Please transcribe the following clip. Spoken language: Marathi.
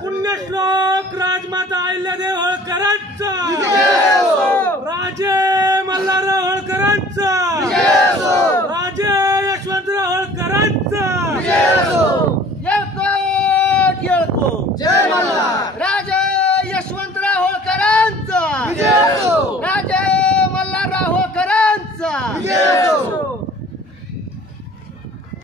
पुण्यश्लोक राजमाता अहिल्यादेवी होळकरांचा, राजे मल्हारराव होळकरांचा, राजे यशवंतराव होळकरांचा, जय मल्हार. राजे यशवंतराव होळकरांचा, राजे मल्हारराव होळकरांचा.